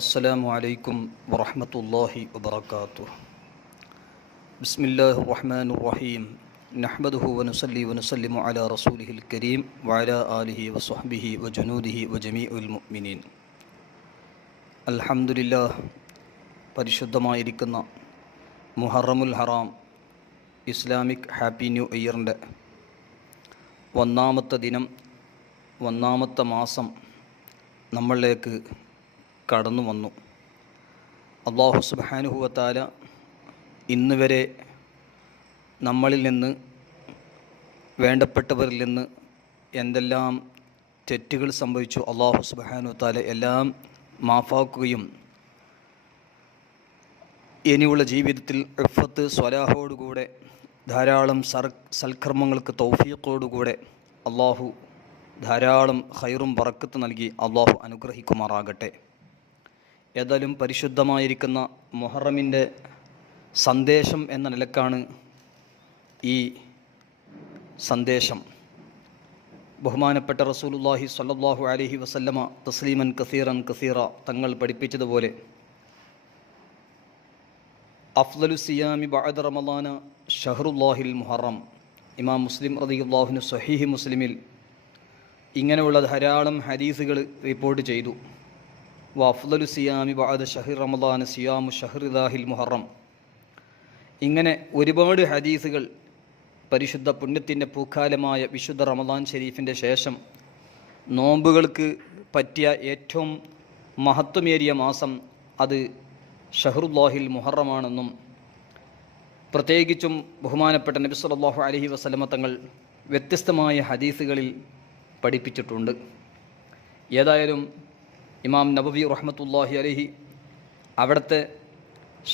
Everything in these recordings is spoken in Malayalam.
അസ്സലാമു അലൈക്കും വറഹ്മത്തുള്ളാഹി വബറകാതുഹു. ബിസ്മില്ലാഹിർ റഹ്മാനിർ റഹീം. നഹ്മദുഹു വനുസല്ലി വനുസല്ലിമു അലാ റസൂലിഹിൽ കരീം വഅലാ ആലിഹി വസ്വഹ്ബിഹി വജുനൂദിഹി വജമീഉൽ മുഅ്മിനീൻ. അൽഹംദുലില്ലാഹ്. പരിശുദ്ധമായിരിക്കുന്ന മുഹറമുൽ ഹറാം ഇസ്ലാമിക് ഹാപ്പി ന്യൂ ഇയറിൻ്റെ ഒന്നാമത്തെ ദിനം, ഒന്നാമത്തെ മാസം നമ്മളിലേക്ക് കടന്നു വന്നു. അല്ലാഹു സുബ്ഹാനഹു വ തആല ഇന്ന് വരെ നമ്മളിൽ നിന്ന്, വേണ്ടപ്പെട്ടവരിൽ നിന്ന് എന്തെല്ലാം തെറ്റുകൾ സംഭവിച്ചു, അല്ലാഹു സുബ്ഹാനഹു വ തആല എല്ലാം മാഫാക്കുകയും ഇനിയുള്ള ജീവിതത്തിൽ ഇഫ്ഫത്ത് സ്വലാഹോടുകൂടെ ധാരാളം സൽക്കർമ്മങ്ങൾക്ക് തൗഫീഖോടുകൂടെ അല്ലാഹു ധാരാളം ഖൈറും ബറക്കത്ത് നൽകി അല്ലാഹു അനുഗ്രഹിക്കുമാറാകട്ടെ. ഏതായാലും പരിശുദ്ധമായിരിക്കുന്ന മുഹറമിൻ്റെ സന്ദേശം എന്ന നിലക്കാണ് ഈ സന്ദേശം. ബഹുമാനപ്പെട്ട റസൂലുള്ളാഹി സ്വല്ലല്ലാഹു അലൈഹി വസല്ലമ തസ്ലീമൻ കസീറൻ കസീറ തങ്ങൾ പഠിപ്പിച്ചതുപോലെ അഫ്ളലു സിയാമി ബഅദ റമളാന ഷഹ്റുല്ലാഹിൽ മുഹറം. ഇമാം മുസ്ലിം റളിയല്ലാഹു അൻഹു സ്വഹീഹ് മുസ്ലിമിൽ ഇങ്ങനെയുള്ള ധാരാളം ഹദീസുകൾ റിപ്പോർട്ട് ചെയ്തു. വഅഫ്ളലു സിയാമി ബഅദ ഷഹ്റി റമളാന സിയാമു ഷഹ്റില്ലാഹിൽ മുഹറം. ഇങ്ങനെ ഒരുപാട് ഹദീസുകൾ പരിശുദ്ധ പുണ്യത്തിൻ്റെ പൂക്കാലമായ വിശുദ്ധ റമളാൻ ഷരീഫിൻ്റെ ശേഷം നോമ്പുകൾക്ക് പറ്റിയ ഏറ്റവും മഹത്വമേറിയ മാസം അത് ഷഹ്റുല്ലാഹിൽ മുഹറമാണെന്നും പ്രത്യേകിച്ചും ബഹുമാനപ്പെട്ട നബി സല്ലല്ലാഹു അലൈഹി വസല്ലമ തങ്ങൾ വ്യത്യസ്തമായ ഹദീസുകളിൽ പഠിപ്പിച്ചിട്ടുണ്ട്. ഏതായാലും ഇമാം നബവി റഹ്മത്തുള്ളാഹി അലൈഹി അവിടുത്തെ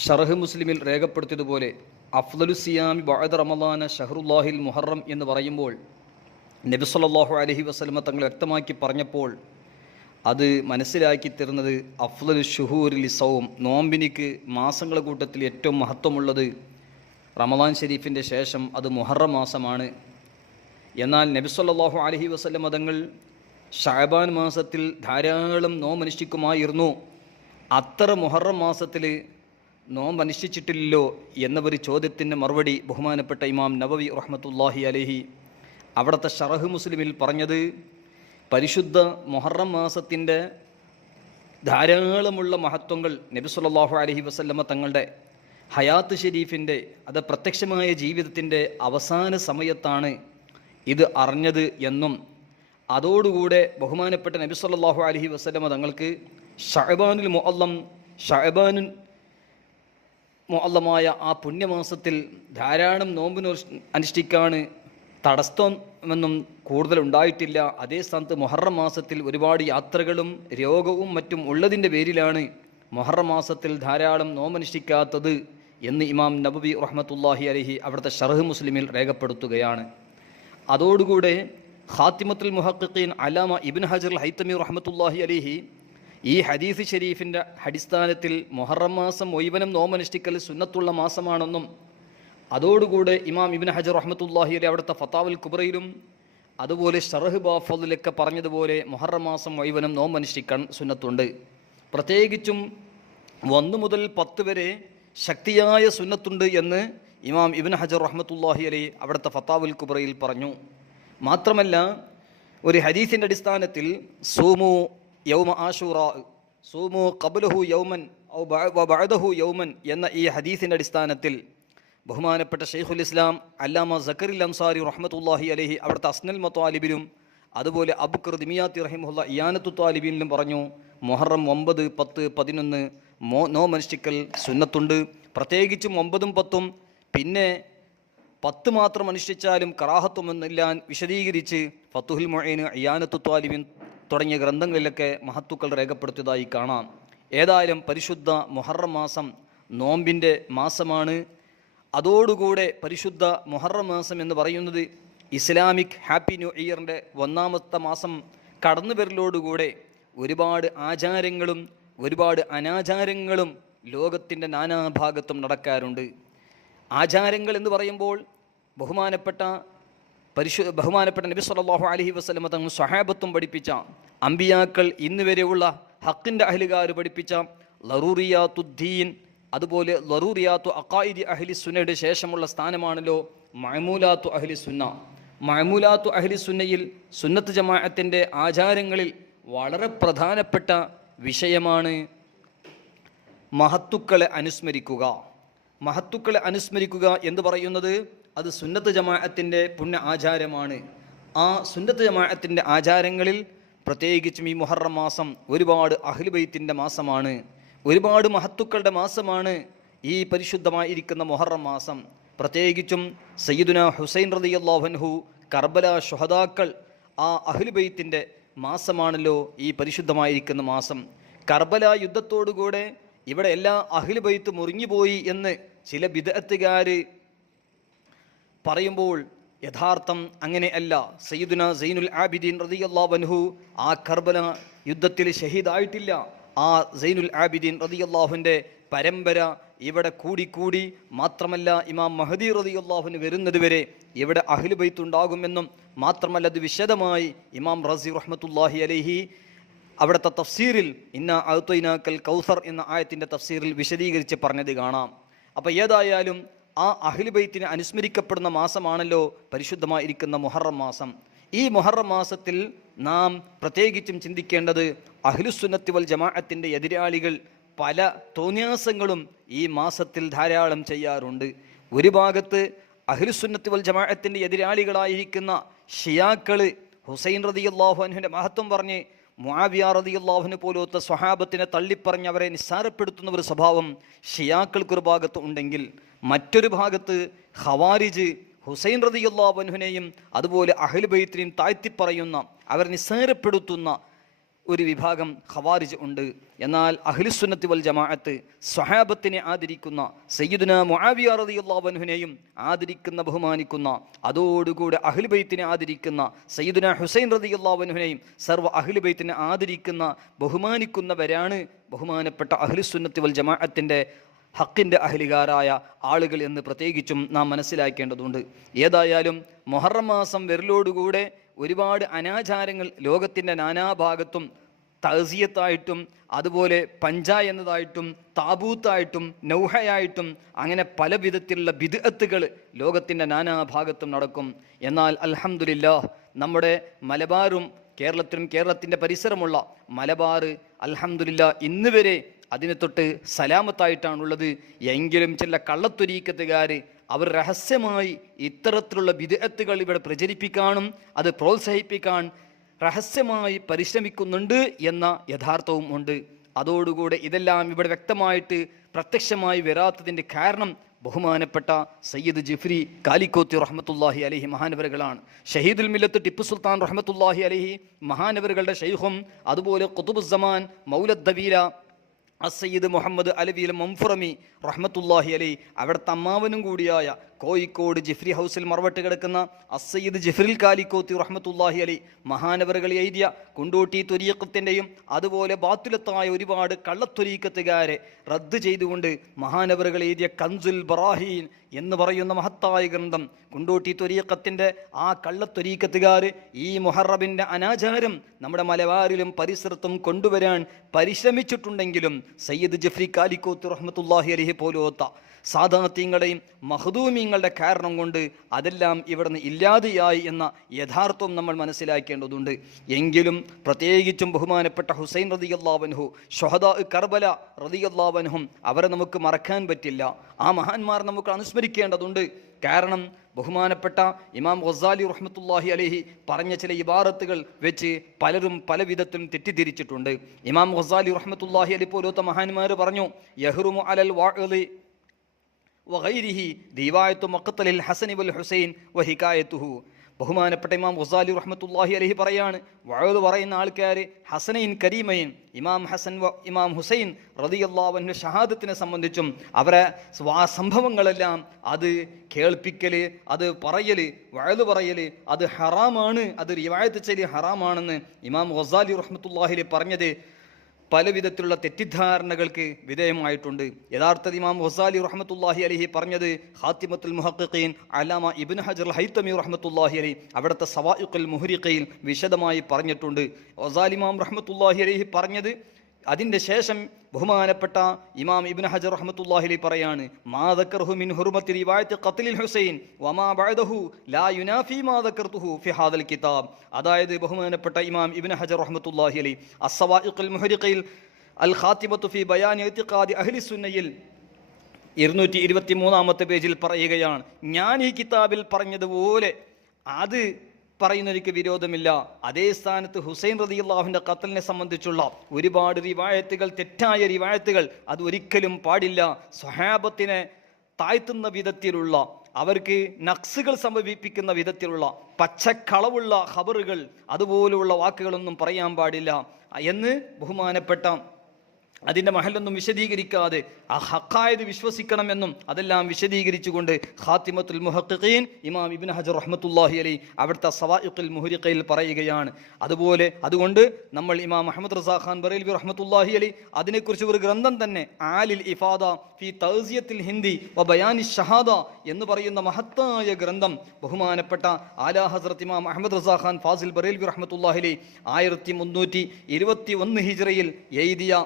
ഷർഹ് മുസ്ലിമിൽ രേഖപ്പെടുത്തിയതുപോലെ അഫ്ളലു സിയാമി ബഅദ റമളാന ഷഹ്റുല്ലാഹിൽ മുഹറം എന്ന് പറയുമ്പോൾ നബി സല്ലല്ലാഹു അലൈഹി വസല്ലമ തങ്ങൾ വ്യക്തമാക്കി പറഞ്ഞപ്പോൾ അത് മനസ്സിലാക്കി തരുന്നത് അഫ്ളലു ശുഹൂരിൽ സൗം, നോമ്പിനിക്ക് മാസങ്ങളുടെ കൂട്ടത്തിൽ ഏറ്റവും മഹത്വമുള്ളത് റമളാൻ ഷരീഫിൻ്റെ ശേഷം അത് മുഹറം മാസമാണ്. എന്നാൽ നബി സല്ലല്ലാഹു അലൈഹി വസല്ലമ തങ്ങൾ ശഅബാൻ മാസത്തിൽ ധാരാളം നോമ്പനുഷ്ഠിക്കുമായിരുന്നു. അത്ര മുഹറം മാസത്തിൽ നോമ്പനുഷ്ഠിച്ചിട്ടില്ലല്ലോ എന്ന ഒരു ചോദ്യത്തിൻ്റെ മറുപടി ബഹുമാനപ്പെട്ട ഇമാം നബവി റഹ്മത്തുള്ളാഹി അലൈഹി അവിടുത്തെ ഷറഹ് മുസ്ലിമിൽ പറഞ്ഞത്, പരിശുദ്ധ മുഹറം മാസത്തിൻ്റെ ധാരാളമുള്ള മഹത്വങ്ങൾ നബി സല്ലല്ലാഹു അലൈഹി വസല്ലമ തങ്ങളുടെ ഹയാത്ത് ഷരീഫിൻ്റെ, അത് പ്രത്യക്ഷമായ ജീവിതത്തിൻ്റെ അവസാന സമയത്താണ് ഇത് അറിഞ്ഞത് എന്നും അതോടുകൂടെ ബഹുമാനപ്പെട്ട നബി സല്ലല്ലാഹു അലൈഹി വസല്ലമ തങ്ങൾക്ക് ഷഅബാനുൽ മുഅല്ലമായ ആ പുണ്യമാസത്തിൽ ധാരാളം നോമ്പിന് അനുഷ്ഠിക്കാൻ തടസ്സമെന്നും കൂടുതലുണ്ടായിട്ടില്ല. അതേ സ്ഥാനത്ത് മുഹറം മാസത്തിൽ ഒരുപാട് യാത്രകളും രോഗവും മറ്റും ഉള്ളതിൻ്റെ പേരിലാണ് മുഹറം മാസത്തിൽ ധാരാളം നോമ്പനുഷ്ഠിക്കാത്തത് എന്ന് ഇമാം നബവി റഹ്മത്തുള്ളാഹി അലൈഹി അവിടുത്തെ ഷർഹ് മുസ്ലിമിൽ രേഖപ്പെടുത്തുകയാണ്. അതോടുകൂടെ ഖാത്തിമത്തുൽ മുഹഖ്ഖീൻ അല്ലാമ ഇബ്നു ഹജർ അൽ ഹൈതമി റഹ്മത്തുള്ളാഹി അലൈഹി ഈ ഹദീസ് ഷരീഫിൻ്റെ അടിസ്ഥാനത്തിൽ മുഹറം മാസം മുഴുവനും നോമ്പനുഷ്ഠിക്കൽ സുന്നത്തുള്ള മാസമാണെന്നും അതോടുകൂടെ ഇമാം ഇബ്നു ഹജർ റഹ്മത്തുള്ളാഹി അലൈഹി അവിടുത്തെ ഫതാവുൽ കുബ്രയിലും അതുപോലെ ഷർഹ് ബാഫലിലൊക്കെ പറഞ്ഞതുപോലെ മുഹറം മാസം മുഴുവനും നോമ്പനുഷ്ഠിക്കാൻ സുന്നത്തുണ്ട്. പ്രത്യേകിച്ചും 1 മുതൽ 10 വരെ ശക്തിയായ സുന്നത്തുണ്ട് എന്ന് ഇമാം ഇബ്നു ഹജർ റഹ്മത്തുള്ളാഹി അലൈഹി അവിടുത്തെ ഫതാവുൽ കുബ്രയിൽ പറഞ്ഞു. മാത്രമല്ല, ഒരു ഹദീസിൻ്റെ അടിസ്ഥാനത്തിൽ സൂമു യൗമ ആശൂറാ, സൂമു ഖബ്ലഹു യൗമൻ ഔ ബഅദഹു യൗമൻ എന്ന ഈ ഹദീസിൻ്റെ അടിസ്ഥാനത്തിൽ ബഹുമാനപ്പെട്ട ഷെയ്ഖുൽ ഇസ്ലാം അല്ലാമ സക്കരിൽ അൻസാരി റഹ്മത്തുള്ളാഹി അലൈഹി അവിടുത്തെ അസ്നൽ മത്വാലിബിലും അതുപോലെ അബുക്കർ ദിമിയാത്തി റഹിമഹുല്ല ഇയാനത്തു ത്വാലിബീനിലും പറഞ്ഞു, മുഹറം 9, 10, 11 നോമ്പനുഷ്ഠിക്കൽ സുന്നത്തുണ്ട്. പ്രത്യേകിച്ചും 9ഉം 10ഉം, പിന്നെ 10 മാത്രം അനുഷ്ഠിച്ചാലും കറാഹത്തുമെന്നില്ല വിശദീകരിച്ച് ഫത്തുഹുൽ മുഈൻ, ഇയാനത്തു ത്വാലിബീൻ തുടങ്ങിയ ഗ്രന്ഥങ്ങളിലൊക്കെ മഹത്തുക്കൾ രേഖപ്പെടുത്തിയതായി കാണാം. ഏതായാലും പരിശുദ്ധ മുഹറം മാസം നോമ്പിൻ്റെ മാസമാണ്. അതോടുകൂടെ പരിശുദ്ധ മുഹറം മാസം എന്ന് പറയുന്നത് ഇസ്ലാമിക് ഹാപ്പി ന്യൂ ഇയറിൻ്റെ ഒന്നാമത്തെ മാസം കടന്നു വരലോടുകൂടെ ഒരുപാട് ആചാരങ്ങളും ഒരുപാട് അനാചാരങ്ങളും ലോകത്തിൻ്റെ നാനാഭാഗത്തും നടക്കാറുണ്ട്. ആചാരങ്ങൾ എന്ന് പറയുമ്പോൾ ബഹുമാനപ്പെട്ട നബി സല്ലല്ലാഹു അലൈഹി വസല്ലമ തങ്ങൾ സ്വഹാബത്തും പഠിപ്പിച്ച അമ്പിയാക്കൾ ഇന്ന് വരെയുള്ള ഹക്കിൻ്റെ അഹ്ലുകാർ പഠിപ്പിച്ച ലറൂറിയാത്തുദ്ദീൻ, അതുപോലെ ലറൂറിയാത്തു അഖായിദി അഹ്ലി സുന്നയുടെ ശേഷമുള്ള സ്ഥാനമാണല്ലോ മഅമൂലാത്തു അഹ്ലി സുന്ന. മഅമൂലാത്തു അഹ്ലി സുന്നയിൽ സുന്നത്ത് ജമാഅത്തിൻ്റെ ആചാരങ്ങളിൽ വളരെ പ്രധാനപ്പെട്ട വിഷയമാണ് മഹത്തുക്കളെ അനുസ്മരിക്കുക. മഹത്തുക്കളെ അനുസ്മരിക്കുക എന്ന് പറയുന്നത് അത് സുന്നത്ത് ജമാഅത്തിൻ്റെ പുണ്യ ആചാരമാണ്. ആ സുന്നത്ത് ജമാഅത്തിൻ്റെ ആചാരങ്ങളിൽ പ്രത്യേകിച്ചും ഈ മുഹറം മാസം ഒരുപാട് അഹ്ലു ബൈത്തിൻ്റെ മാസമാണ്, ഒരുപാട് മഹത്തുക്കളുടെ മാസമാണ് ഈ പരിശുദ്ധമായിരിക്കുന്ന മുഹറം മാസം. പ്രത്യേകിച്ചും സയ്യിദുന ഹുസൈൻ റളിയല്ലാഹു അൻഹു, കർബല ശുഹദാക്കൾ, ആ അഹ്ലു ബൈത്തിൻ്റെ മാസമാണല്ലോ ഈ പരിശുദ്ധമായിരിക്കുന്ന മാസം. കർബല യുദ്ധത്തോടുകൂടെ ഇവിടെ എല്ലാ അഹ്ലു ബൈത്ത് മുറിഞ്ഞുപോയി എന്ന് ചില ബിദ്അത്തുകാർ പറയുമ്പോൾ യഥാർത്ഥം അങ്ങനെയല്ല. സയ്യിദുന സൈനുൽ ആബിദീൻ റളിയല്ലാഹു അൻഹു ആ കർബല യുദ്ധത്തിൽ ഷഹീദായിട്ടില്ല. ആ സൈനുൽ ആബിദീൻ റളിയല്ലാഹുവിൻ്റെ പരമ്പര ഇവിടെ കൂടിക്കൂടി, മാത്രമല്ല ഇമാം മഹദി റളിയല്ലാഹുവിന് വരുന്നത് വരെ ഇവിടെ അഹ്ലു ബൈത്ത് ഉണ്ടാകുമെന്നും മാത്രമല്ല അത് വിശദമായി ഇമാം റസി റഹ്മത്തുള്ളാഹി അലൈഹി അവിടുത്തെ തഫ്സീറിൽ ഇന്നാ അഅ്തൈനാക്കൽ കൗസർ എന്ന ആയത്തിൻ്റെ തഫ്സീറിൽ വിശദീകരിച്ച് പറഞ്ഞത് കാണാം. അപ്പോൾ ഏതായാലും ആ അഹ്ലു ബൈത്തിനെ അനുസ്മരിക്കപ്പെടുന്ന മാസമാണല്ലോ പരിശുദ്ധമായിരിക്കുന്ന മുഹറം മാസം. ഈ മുഹറം മാസത്തിൽ നാം പ്രത്യേകിച്ചും ചിന്തിക്കേണ്ടത് അഹ്ലുസുന്നത്തി വൽ ജമാഅത്തിൻ്റെ എതിരാളികൾ പല തോന്യാസങ്ങളും ഈ മാസത്തിൽ ധാരാളം ചെയ്യാറുണ്ട്. ഒരു ഭാഗത്ത് അഹ്ലുസുന്നത്തി വൽ ജമാഅത്തിൻ്റെ എതിരാളികളായിരിക്കുന്ന ഷിയാക്കൾ ഹുസൈൻ റളിയല്ലാഹു അൻഹുവിൻ്റെ മഹത്വം പറഞ്ഞ് മുആവിയ റളിയല്ലാഹു അൻഹു പോലത്തെ സ്വഹാബത്തിനെ തള്ളിപ്പറഞ്ഞ് അവരെ നിസ്സാരപ്പെടുത്തുന്ന ഒരു സ്വഭാവം ഷിയാക്കൾക്കൊരു ഭാഗത്ത് ഉണ്ടെങ്കിൽ, മറ്റൊരു ഭാഗത്ത് ഖവാരിജ് ഹുസൈൻ റളിയല്ലാഹു അൻഹുവിനെയും അതുപോലെ അഹ്ലു ബൈത്തിനെയും താഴ്ത്തിപ്പറയുന്ന, അവരെ നിസ്സാരപ്പെടുത്തുന്ന ഒരു വിഭാഗം ഖവാരിജ് ഉണ്ട്. എന്നാൽ അഹ്ലുസുന്നത്തി വൽ ജമാഅത്ത് സ്വഹാബത്തിനെ ആദരിക്കുന്ന, സയ്യിദുന മുആവിയ റളിയല്ലാഹു അൻഹുവിനെയും ആദരിക്കുന്ന, ബഹുമാനിക്കുന്ന, അതോടുകൂടെ അഹ്ലു ബൈത്തിനെ ആദരിക്കുന്ന, സയ്യിദുന ഹുസൈൻ റളിയല്ലാഹു അൻഹുവിനെയും സർവ്വ അഹ്ലു ബൈത്തിനെ ആദരിക്കുന്ന, ബഹുമാനിക്കുന്നവരാണ് ബഹുമാനപ്പെട്ട അഹ്ലുസുന്നത്തി വൽ ജമാഅത്തിൻ്റെ ഹക്കിൻ്റെ അഹ്ലുകാരായ ആളുകൾ എന്ന് പ്രത്യേകിച്ചും നാം മനസ്സിലാക്കേണ്ടതുണ്ട്. ഏതായാലും മുഹറം മാസം വരലോടുകൂടെ ഒരുപാട് അനാചാരങ്ങൾ ലോകത്തിൻ്റെ നാനാഭാഗത്തും തഅസിയത്തായിട്ടും അതുപോലെ പഞ്ച എന്നതായിട്ടും താബൂത്തായിട്ടും നൗഹയായിട്ടും അങ്ങനെ പല വിധത്തിലുള്ള ബിദ്അത്തുകൾ ലോകത്തിൻ്റെ നാനാഭാഗത്തും നടക്കും. എന്നാൽ അൽഹംദുലില്ലാഹ് നമ്മുടെ മലബാറും കേരളത്തിലും കേരളത്തിൻ്റെ പരിസരമുള്ള മലബാർ അൽഹംദുലില്ലാഹ് ഇന്ന് വരെ അതിനെ തൊട്ട് സലാമത്തായിട്ടാണുള്ളത്. എങ്കിലും ചില കള്ളത്തൊരീക്കത്തുകാർ അവർ രഹസ്യമായി ഇത്തരത്തിലുള്ള ബിദ്അത്തുകൾ ഇവിടെ പ്രചരിപ്പിക്കാനും അത് പ്രോത്സാഹിപ്പിക്കാൻ രഹസ്യമായി പരിശ്രമിക്കുന്നുണ്ട് എന്ന യഥാർത്ഥവും ഉണ്ട്. അതോടുകൂടെ ഇതെല്ലാം ഇവിടെ വ്യക്തമായിട്ട് പ്രത്യക്ഷമായി വരാത്തതിൻ്റെ കാരണം ബഹുമാനപ്പെട്ട സയ്യിദ് ജിഫ്രി കാലിക്കോത്തി റഹ്മത്തുള്ളാഹി അലൈഹി മഹാനവറുകളാണ്. ഷഹീദുൽ മില്ലത്ത് ടിപ്പു സുൽത്താൻ റഹ്മത്തുള്ളാഹി അലൈഹി മഹാനവറുകളുടെ ഷെയ്ഖും അതുപോലെ ഖുതുബുസ്സമാൻ മൗലദ് ദവീല അസയ്യിദ് മുഹമ്മദ് അലവിൽ മംഫുറമി റഹ്മത്തുള്ളാഹി അലൈഹി അവിടുത്തെ അമ്മാവനും കൂടിയായ കോഴിക്കോട് ജിഫ്രി ഹൗസിൽ മറവട്ട് കിടക്കുന്ന അസയ്യിദ് ജിഫ്രിൽ കാലിക്കോത്തി റഹ്മത്തുള്ളാഹി അലൈഹി മഹാനവറുകൾ എഴുതിയ കുണ്ടോട്ടി ത്വരീഖത്തിൻ്റെയും അതുപോലെ ബാത്തുലത്തായ ഒരുപാട് കള്ളത്വരീക്കത്തുകാരെ റദ്ദ് ചെയ്തുകൊണ്ട് മഹാനവറുകൾ എഴുതിയ കൻസുൽ ബറാഹീൻ എന്ന് പറയുന്ന മഹത്തായ ഗ്രന്ഥം, കുണ്ടോട്ടി ത്വരീഖത്തിൻ്റെ ആ കള്ളത്വരീക്കത്തുകാർ ഈ മുഹറമിൻ്റെ അനാചാരം നമ്മുടെ മലബാറിലും പരിസരത്തും കൊണ്ടുവരാൻ പരിശ്രമിച്ചിട്ടുണ്ടെങ്കിലും സയ്യിദ് ജിഫ്രി കാലിക്കോത്ത് റഹ്മത്തുള്ളാഹി അലൈഹി പോലോത്ത സാദാത്യങ്ങളുടെയും മഖ്ദൂമീങ്ങളുടെ കാരണം കൊണ്ട് അതെല്ലാം ഇവിടുന്ന് ഇല്ലാതെയായി എന്ന യഥാർത്ഥം നമ്മൾ മനസ്സിലാക്കേണ്ടതുണ്ട്. എങ്കിലും പ്രത്യേകിച്ചും ബഹുമാനപ്പെട്ട ഹുസൈൻ റളിയല്ലാഹു അൻഹു, ശുഹദാ കർബല റളിയല്ലാഹു അൻഹും അവരെ നമുക്ക് മറക്കാൻ പറ്റില്ല. ആ മഹാന്മാർ നമുക്ക് അനുസ്മരിക്കേണ്ടതുണ്ട്. കാരണം ബഹുമാനപ്പെട്ട ഇമാം ഗസാലി റഹ്മത്തുള്ളാഹി അലൈഹി പറഞ്ഞ ചില ഇബാറത്തുകൾ വെച്ച് പലരും പല വിധത്തിലും തെറ്റിദ്ധരിച്ചിട്ടുണ്ട്. ഇമാം ഗസാലി റഹ്മത്തുള്ളാഹി അലൈഹി പോലത്തെ മഹാന്മാർ പറഞ്ഞു, യഹ്റുമു അലൽ വാഇളി വഗൈരിഹി റിവായത്തു മഖ്തലിൽ ഹസൻ വൽ ഹുസൈൻ വഹികായത്തുഹു. ബഹുമാനപ്പെട്ട ഇമാം ഗസാലി റഹ്മത്തുള്ളാഹി അലൈഹി പറയാണ്, വഅദ് പറയുന്ന ആൾക്കാർ ഹസനൈൻ കരീമൈൻ, ഇമാം ഹസൻ ഇമാം ഹുസൈൻ റളിയല്ലാഹു അൻഹു ഷഹാദത്തിനെ സംബന്ധിച്ചും അവരെ സംഭവങ്ങളെല്ലാം അത് കേൾപ്പിക്കൽ, അത് പറയൽ, വഅദ് പറയൽ അത് ഹറാമാണ്, അത് റിവായത്ത് ചെയ്യൽ ഹറാമാണെന്ന് ഇമാം ഗസാലി റഹ്മത്തുള്ളാഹി അലൈഹി പറഞ്ഞത് പല വിധത്തിലുള്ള തെറ്റിദ്ധാരണകൾക്ക് വിധേയമായിട്ടുണ്ട്. യഥാർത്ഥ ഇമാം ഗസാലി റഹ്മത്തുള്ളാഹി അലൈഹി പറഞ്ഞത് ഖാത്തിമത്തുൽ മുഹഖ്ഖീൻ അല്ലാമ ഇബ്നു ഹജർ ഹൈതമി റഹ്മത്തുള്ളാഹി അലൈഹി അവിടുത്തെ സവായിഖുൽ മുഹ്രിഖയിൽ വിശദമായി പറഞ്ഞിട്ടുണ്ട്. ഗസാലി ഇമാം റഹ്മത്തുള്ളാഹി അലൈഹി പറഞ്ഞത് അതിൻ്റെ ശേഷം ബഹുമാനപ്പെട്ട ഇമാം ഇബ്നു ഹജർ റഹ്മത്തുള്ളാഹി അലൈഹി പറയാണ്, മാ ദക്കർഹു മിൻ ഹുർമത്തി റിവായത്തി ഖത്ലിൽ ഹുസൈൻ വമാ ബഅദഹു ലാ യുനാഫി മാ ദക്കർതുഹു ഫി ഹാദൽ കിതാബ്. അതായത് ബഹുമാനപ്പെട്ട ഇമാം ഇബ്നു ഹജർ റഹ്മത്തുള്ളാഹി അലൈഹി അസ്സവാഇഖുൽ മുഹരിഖയിൽ അൽ ഖാത്തിമത്തു ഫി ബയാനി ഇഅ്തിഖാദി അഹ്ലി സുന്നയിൽ 223-ാമത്തെ പേജിൽ പറയുകയാണ്, ഞാൻ ഈ കിതാബിൽ പറഞ്ഞതുപോലെ അത് പറയുന്നതിക്ക് വിരോധമില്ല. അതേ സ്ഥാനത്ത് ഹുസൈൻ റളിയല്ലാഹുവിൻ്റെ ഖത്ലിനെ സംബന്ധിച്ചുള്ള ഒരുപാട് റിവായത്തുകൾ, തെറ്റായ റിവായത്തുകൾ, അത് ഒരിക്കലും പാടില്ല. സ്വഹാബത്തിനെ താഴ്ത്തുന്ന വിധത്തിലുള്ള, അവർക്ക് നക്സുകൾ സംഭവിപ്പിക്കുന്ന വിധത്തിലുള്ള പച്ചക്കളവുള്ള ഖബറുകൾ, അതുപോലുള്ള വാക്കുകളൊന്നും പറയാൻ പാടില്ല എന്ന് ബഹുമാനപ്പെട്ട അതിൻ്റെ മഹലൊന്നും വിശദീകരിക്കാതെ ആ ഹക്കായത് വിശ്വസിക്കണമെന്നും അതെല്ലാം വിശദീകരിച്ചുകൊണ്ട് ഖാത്തിമത്തുൽ മുഹഖിഖീൻ ഇമാം ഇബ്നു ഹജർ റഹ്മത്തുള്ളാഹി അലൈഹി അവിടുത്തെ സവാഇഖുൽ മുഹരിഖയിൽ പറയുകയാണ്. അതുകൊണ്ട് നമ്മൾ ഇമാം മുഹമ്മദ് റസാ ഖാൻ ബറേൽവി റഹ്മത്തുള്ളാഹി അലൈഹി അതിനെക്കുറിച്ച് ഒരു ഗ്രന്ഥം തന്നെ ആലിൽ ഇഫാദ ഫി തൗസിയത്തിൽ ഹിന്ദി വ ബയാനി ഷഹാദ എന്ന് പറയുന്ന മഹത്തായ ഗ്രന്ഥം ബഹുമാനപ്പെട്ട ആലാ ഹസ്രത്ത് ഇമാം മുഹമ്മദ് റസാ ഖാൻ ഫാസിൽ ബറേൽവി റഹ്മത്തുള്ളാഹി അലൈഹി 1321 ഹിജ്റയിൽ എഴുതിയ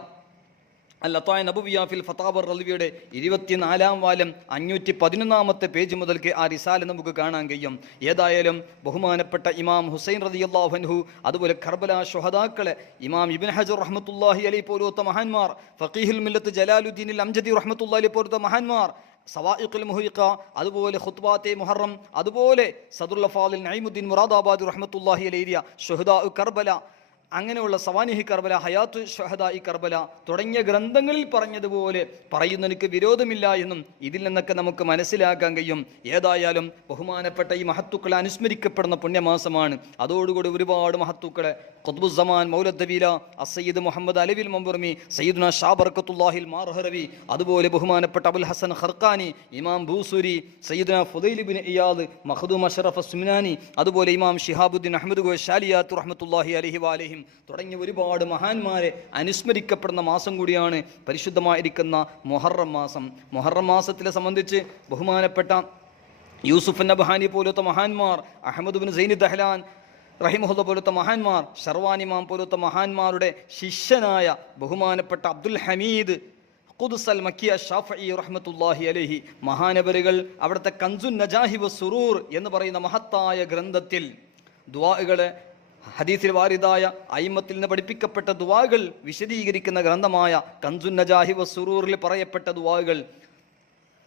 അൽ-അത്തായ നബവിയ ഫിൽ ഫതാവ റളിവിയുടെ 24-ാം വാല്യം 511-ാമത്തെ പേജ് മുതൽക്ക് ആ റിസാല നമുക്ക് കാണാൻ കഴിയും. ഏതായാലും ബഹുമാനപ്പെട്ട ഇമാം ഹുസൈൻ റളിയല്ലാഹു അൻഹു, അതുപോലെ കർബല ശുഹദാക്കളെ ഇമാം ഇബ്നു ഹജർ റഹ്മത്തുള്ളാഹി അലൈഹി പോലത്തെ മഹാന്മാർ, ഫഖീഹുൽ മില്ലത്ത് ജലാലുദ്ദീൻ അൽ അംജദി റഹ്മത്തുള്ളാഹി അലൈഹി പോലത്തെ മഹാന്മാർ, സവാഇഖുൽ മുഹരിഖ, അതുപോലെ ഖുത്ബാത്തെ മുഹറം, അതുപോലെ സദറുൽ ഫാദിൽ നഈമുദ്ദീൻ മുറാദാബാദി റഹ്മത്തുള്ളാഹി അലൈഹി ഷുഹദാ കർബല, അങ്ങനെയുള്ള സവാനിഹി കർബല, ഹയാത്തു ഷഹദായി കർബല തുടങ്ങിയ ഗ്രന്ഥങ്ങളിൽ പറഞ്ഞതുപോലെ പറയുന്നതിന് വിരോധമില്ല എന്നും ഇതിൽ നിന്നൊക്കെ നമുക്ക് മനസ്സിലാക്കാൻ കഴിയും. ഏതായാലും ബഹുമാനപ്പെട്ട ഈ മഹത്തുക്കളെ അനുസ്മരിക്കപ്പെടുന്ന പുണ്യമാസമാണ്. അതോടുകൂടി ഒരുപാട് മഹത്തുക്കളെ ഖുത്ബുസ്സമാൻ മൗലദ്ദവീല അസയ്യിദ് മുഹമ്മദ് അലവിൽ മമ്പുർമി, സയ്യിദുന ഷാ ബർക്കത്തുല്ലാഹിൽ മാർഹറവി, അതുപോലെ ബഹുമാനപ്പെട്ട അബുൽ ഹസൻ ഖർഖാനി, ഇമാം ബൂസൂരി, സയ്യിദുന ഫുദൈൽ ഇബ്നു ഇയാദ്, മഖ്ദൂം അഷ്റഫ് സുംനാനി, അതുപോലെ ഇമാം ശിഹാബുദ്ദീൻ അഹ്മദ് ഗോശാലിയാത്ത് റഹ്മത്തുള്ളാഹി അലൈഹി വഅലൈഹിം തുടങ്ങിയ ഒരുപാട് മഹാന്മാരെ അനുസ്മരിക്കപ്പെടുന്ന മാസം കൂടിയാണ് പരിശുദ്ധമായിരിക്കുന്ന മുഹറം മാസം. മുഹറം മാസത്തിലെ സംബന്ധിച്ച് ബഹുമാനപ്പെട്ട യൂസുഫ് നബ്ഹാനി പോലത്തെ മഹാന്മാർ, അഹമ്മദ് ബിൻ സൈനി ദഹ്ലാൻ റഹിമഹുല്ല പോലത്തെ മഹാന്മാർ, ഷർവാനിമാം പോലത്തെ മഹാന്മാരുടെ ശിഷ്യനായ ബഹുമാനപ്പെട്ട അബ്ദുൽ ഹമീദ് ഖുദ്സ് അൽ മക്കി അഷ്ശാഫഈ റഹ്മത്തുള്ളാഹി അലൈഹി മഹാനവറുകൾ അവിടുത്തെ കൻസുൻ നജാഹി വസ്സുറൂർ എന്ന് പറയുന്ന മഹത്തായ ഗ്രന്ഥത്തിൽ ദുആകളെ, ഹദീസിൽ വാരിദായ അയിമ്മത്തിൽ നിന്ന് പഠിപ്പിക്കപ്പെട്ട ദുആകൾ വിശദീകരിക്കുന്ന ഗ്രന്ഥമായ കൻസുൻ നജാഹി വസ്സുറൂറിൽ പറയപ്പെട്ട ദുആകൾ,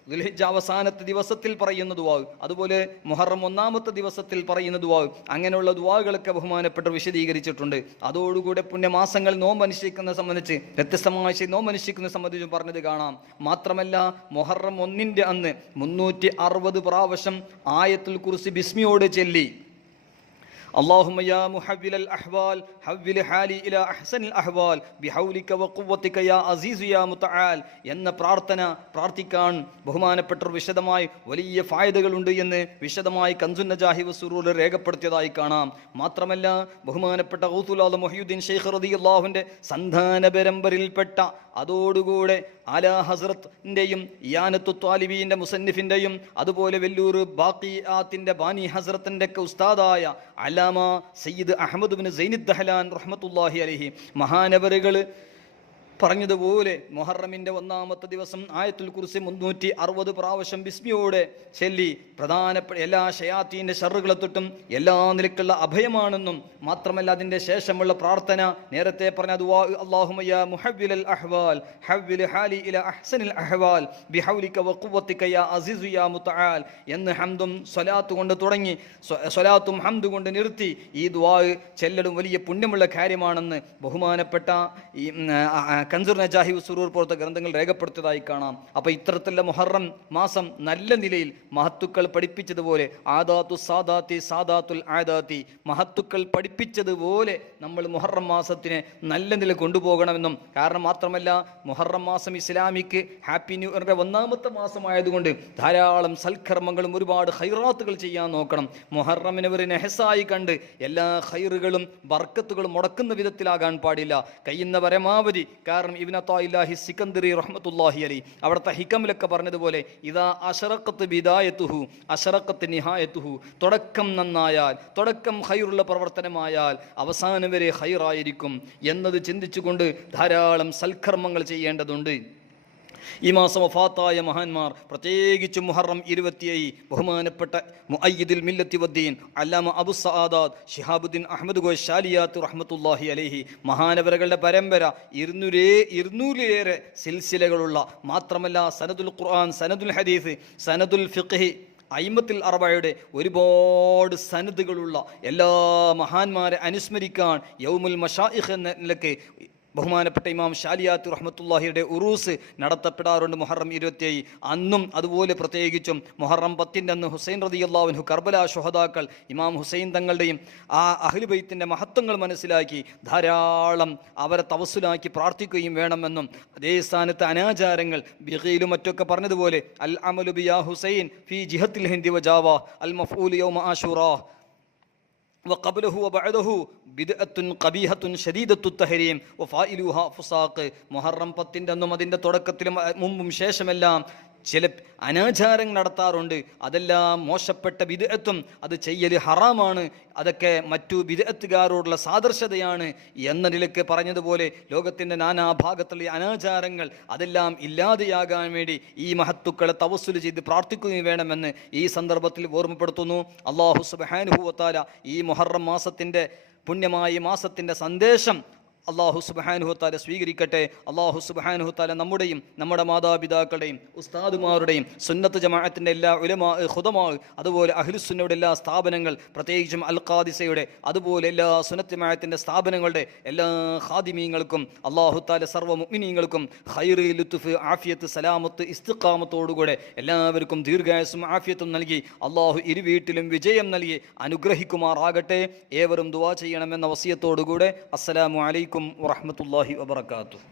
ദുൽഹിജ്ജ അവസാനത്തെ ദിവസത്തിൽ പറയുന്ന ദുആ, അതുപോലെ മുഹറം 1-ാമത്തെ ദിവസത്തിൽ പറയുന്ന ദുആ, അങ്ങനെയുള്ള ദുആകളൊക്കെ ബഹുമാനപ്പെട്ടവർ വിശദീകരിച്ചിട്ടുണ്ട്. അതോടുകൂടെ പുണ്യമാസങ്ങൾ നോമ്പനുഷ്ഠിക്കുന്നത് സംബന്ധിച്ച്, വ്യത്യസ്തമായ നോമ്പനുഷ്ഠിക്കുന്നത് സംബന്ധിച്ചും പറഞ്ഞത് കാണാം. മാത്രമല്ല മുഹറം 1-ന്റെ അന്ന് 360 പ്രാവശ്യം ആയത്തുൽ കുർസി ബിസ്മിയോട് ചൊല്ലി, اللهم يا محول الأحوال حول حالي إلى أحسن الأحوال بحولك وقوتك يا عزيز يا متعال എന്ന പ്രാർത്ഥന പ്രാർത്ഥിക്കാൻ ബഹുമാനപ്പെട്ടവർ വിശദമായി വലിയ ഫായദകളുണ്ട് എന്ന് വിശദമായി കൻസുൻ നജാഹി വസ്സുറൂറിൽ രേഖപ്പെടുത്തിയതായി കാണാം. മാത്രമല്ല ബഹുമാനപ്പെട്ട ഗൗസുൽ ആദം മുഹ്യിദ്ദീൻ ശൈഖ് റളിയല്ലാഹുവിൻ്റെ സന്താന പരമ്പരയിൽപ്പെട്ട, അതോടുകൂടെ ആലാ ഹസ്രത്തിൻ്റെയും ഇയാനത്തു ത്വാലിബീൻ്റെ മുസന്നിഫിൻ്റെയും, അതുപോലെ വെല്ലൂർ ബാഖിയാത്തിൻ്റെ ബാനി ഹസ്രത്തിൻ്റെ ഒക്കെ ഉസ്താദായ അല്ലാമ സയ്യിദ് അഹമ്മദ് ബിൻ സൈനി ദഹ്ലാൻ റഹ്മത്തുള്ളാഹി അലൈഹി മഹാനവറുകൾ പറഞ്ഞതുപോലെ മുഹറമിൻ്റെ 1-ാമത്തെ ദിവസം ആയത്തുൽ കുർസി 360 പ്രാവശ്യം ബിസ്മിയോടെ ചൊല്ലി പ്രധാനപ്പെട്ട എല്ലാ ഷയാത്തീൻ്റെ ഷർറുകളെ തൊട്ടും എല്ലാ നിലക്കുള്ള അഭയമാണെന്നും, മാത്രമല്ല അതിൻ്റെ ശേഷമുള്ള പ്രാർത്ഥന നേരത്തെ പറഞ്ഞ ദുആ, അല്ലാഹുമ്മ യാ മുഹവ്വിലൽ അഹ്വാൽ ഹവ്വിൽ ഹാലി ഇലാ അഹ്സനിൽ അഹ്വാൽ ബിഹൗലിക വഖുവതിക യാ അസീസു യാ മുതആൽ എന്ന് ഹംദും സ്വലാത്ത് കൊണ്ട് തുടങ്ങി സ്വലാത്തും ഹംദ് കൊണ്ട് നിർത്തി ഈ ദുആ ചെല്ലലും വലിയ പുണ്യമുള്ള കാര്യമാണെന്ന് ബഹുമാനപ്പെട്ട ഈ കൻസുർ നജാഹി വസ്സുറൂർ പോലത്തെ ഗ്രന്ഥങ്ങൾ രേഖപ്പെടുത്തിയതായി കാണാം. അപ്പോൾ ഇത്തരത്തിലുള്ള മുഹറം മാസം നല്ല നിലയിൽ മഹത്തുക്കൾ പഠിപ്പിച്ചതുപോലെ ആദാത്തു സാദാത്തി സാദാത്തുൽ ആദാത്തി, മഹത്തുക്കൾ പഠിപ്പിച്ചതുപോലെ നമ്മൾ മുഹറം മാസത്തിനെ നല്ല നില കൊണ്ടുപോകണമെന്നും, കാരണം മാത്രമല്ല മുഹറം മാസം ഇസ്ലാമിക്ക് ഹാപ്പി ന്യൂ ഇയറിൻ്റെ 1-ാമത്തെ മാസമായതുകൊണ്ട് ധാരാളം സൽക്കർമ്മങ്ങളും ഒരുപാട് ഖൈറാത്തുകൾ ചെയ്യാൻ നോക്കണം. മുഹറമിനെ ഒരു നെഹസായി കണ്ട് എല്ലാ ഖൈറുകളും ബർക്കത്തുകളും മുടക്കുന്ന വിധത്തിലാകാൻ പാടില്ല. കഴിയുന്ന പരമാവധി കാരണം ഇബ്നു അത്താഇല്ലാഹി സിക്കന്ദരി റഹ്മത്തുള്ളാഹി അലൈഹി അവിടുത്തെ ഹിക്കമിലൊക്കെ പറഞ്ഞതുപോലെ ഇദാ അശറഖത്ത് ബിദായത്തുഹു അശറഖത്ത് നിഹായത്തുഹു, തുടക്കം നന്നായാൽ, തുടക്കം ഖൈറുള്ള പ്രവർത്തനമായാൽ അവസാനം വരെ ഖൈറായിരിക്കും എന്നത് ചിന്തിച്ചുകൊണ്ട് ധാരാളം സൽക്കർമ്മങ്ങൾ ചെയ്യേണ്ടതുണ്ട്. ഈ മാസം വഫാത്തായ മഹാന്മാർ, പ്രത്യേകിച്ച് മുഹറം 27 ബഹുമാനപ്പെട്ട മുഅയ്യിദുൽ മില്ലത്തി വദ്ദീൻ അല്ലാമ അബു സആദാത്ത് ശിഹാബുദ്ദീൻ അഹ്മദ് ഗോയ് ശാലിയാത്ത് റഹ്മത്തുള്ളാഹി അലൈഹി മഹാനവറുകളുടെ പരമ്പര 200-ലേറെ സിൽസിലകളുള്ള, മാത്രമല്ല സനദുൽ ഖുർആൻ, സനദുൽ ഹദീസ്, സനദുൽ ഫിഖ്ഹ്, അയിമത്തുൽ അർബഅയുടെ ഒരുപാട് സനദുകളുള്ള എല്ലാ മഹാന്മാരെ അനുസ്മരിക്കാൻ യൗമുൽ മശായിഖ് എന്ന നിലയ്ക്ക് ബഹുമാനപ്പെട്ട ഇമാം ശാലിയാത്ത് റഹ്മത്തുള്ളാഹിയുടെ ഉറൂസ് നടത്തപ്പെടാറുണ്ട് മുഹറം 27. അന്നും അതുപോലെ പ്രത്യേകിച്ചും മുഹറം 10 അന്ന് ഹുസൈൻ റളിയല്ലാഹു അൻഹു കർബല ശുഹദാക്കൾ ഇമാം ഹുസൈൻ തങ്ങളുടെയും ആ അഹ്ലു ബൈത്തിന്റെ മഹത്വങ്ങൾ മനസ്സിലാക്കി ധാരാളം അവരെ തവസ്സുലാക്കി പ്രാർത്ഥിക്കുകയും വേണമെന്നും, അതേ സ്ഥാനത്ത് അനാചാരങ്ങൾ ബിഗയിലും മറ്റൊക്കെ പറഞ്ഞതുപോലെ അൽ അമലു ബിയാ ഹുസൈൻ ഫി ജിഹത്തിൽ ഹിന്ദി വജാവ അൽ മഫ്ഊൽ യൗമ ആശൂറാ വഖബ്ലഹു വബഅദഹു ബിദ്അത്തുൻ ഖബീഹത്തുൻ ശദീദത്തുൽ തഹരീം വഫായിലുഹാ ഫുസാഖ്. മുഹറം 10 അന്നും അതിൻ്റെ തുടക്കത്തിലും മുമ്പും ശേഷമെല്ലാം ചില അനാചാരങ്ങൾ നടത്താറുണ്ട്. അതെല്ലാം മോശപ്പെട്ട ബിദ്അത്തും അത് ചെയ്യൽ ഹറാമാണ്, അതൊക്കെ മറ്റു ബിദ്അത്തുകാരോടുള്ള സാദൃശ്യതയാണ് എന്ന നിലയ്ക്ക് പറഞ്ഞതുപോലെ ലോകത്തിൻ്റെ നാനാഭാഗത്തുള്ള അനാചാരങ്ങൾ അതെല്ലാം ഇല്ലാതെയാകാൻ വേണ്ടി ഈ മഹത്തുക്കളെ തവസ്സുൽ ചെയ്ത് പ്രാർത്ഥിക്കുകയും വേണമെന്ന് ഈ സന്ദർഭത്തിൽ ഓർമ്മപ്പെടുത്തുന്നു. അല്ലാഹു സുബ്ഹാനഹു വ തആല ഈ മുഹറം മാസത്തിൻ്റെ പുണ്യമായ മാസത്തിൻ്റെ സന്ദേശം അല്ലാഹു സുബ്ഹാനഹു വ തആല സ്വീകരിക്കട്ടെ. അല്ലാഹു സുബ്ഹാനഹു വ തആല നമ്മുടെയും നമ്മുടെ മാതാപിതാക്കളുടെയും ഉസ്താദുമാരുടെയും സുന്നത്ത് ജമാഅത്തിൻ്റെ എല്ലാ ഉലമാ ഖുദമാ, അതുപോലെ അഹ്ലുസുന്നയുടെ എല്ലാ സ്ഥാപനങ്ങൾ, പ്രത്യേകിച്ചും അൽ ഖാദിസയുടെ, അതുപോലെ എല്ലാ സുന്നത്ത് ജമാഅത്തിൻ്റെ സ്ഥാപനങ്ങളുടെ എല്ലാ ഖാദിമീങ്ങൾക്കും അല്ലാഹു തആല സർവ്വ മുഅ്മിനീങ്ങൾക്കും ഖൈറ്, ലുത്ഫ്, ആഫിയത്ത്, സലാമത്ത്, ഇസ്തിഖാമത്തോടുകൂടെ എല്ലാവർക്കും ദീർഘായുസ്സും ആഫിയത്തും നൽകി അല്ലാഹു ഇരുവീട്ടിലും വിജയം നൽകി അനുഗ്രഹിക്കുമാറാകട്ടെ. ഏവരും ദുആ ചെയ്യണമെന്ന വസിയത്തോടുകൂടെ അസ്സലാമു അലൈക്കും വറഹ്മത്തുള്ളാഹി വബറകാതുഹു.